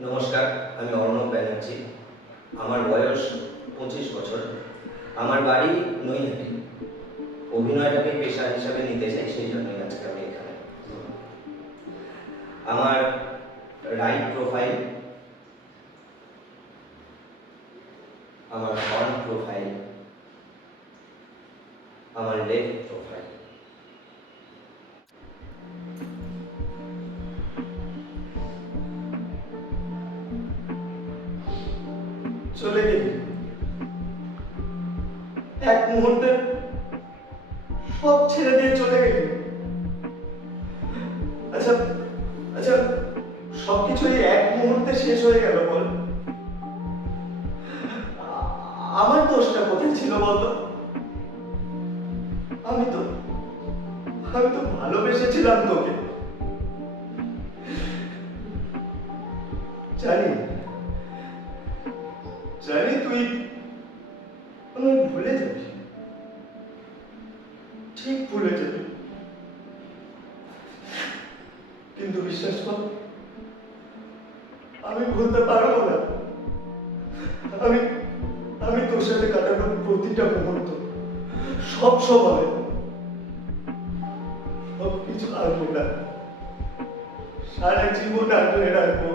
নমস্কার, আমি অর্ণব ব্যানার্জি। আমার বয়স 25 বছর। আমার বাড়ি নৈহাটি। অভিনয়টাকে পেশা হিসাবে নিতে চাই, সেই জন্যই আজকে আমি এখানে। আমার রাইট প্রোফাইল, আমার ফ্রন্ট প্রোফাইল, আমার লেফট প্রোফাইল। চলে গেলি এক মুহূর্তে, সব ছেড়ে দিয়ে চলে গেলি। আচ্ছা আচ্ছা, সবকিছুই এক মুহূর্তে শেষ হয়ে গেল বল। আমার দোষটা কোথায় ছিল বলতো? আমি তো আমি তো ভালোবেসেছিলাম তোকে। জানি জানি তুই আমায় ভুলে যাবি, ঠিক ভুলে যাবি, কিন্তু বিশ্বাস কর, আমি ভুলতে পারবো না। আমি আমি তোর সাথে কাটানো প্রতিটা মুহূর্ত, সব সময়, সবকিছু আগলে রাখবো, সারা জীবন আগলে রাখবো।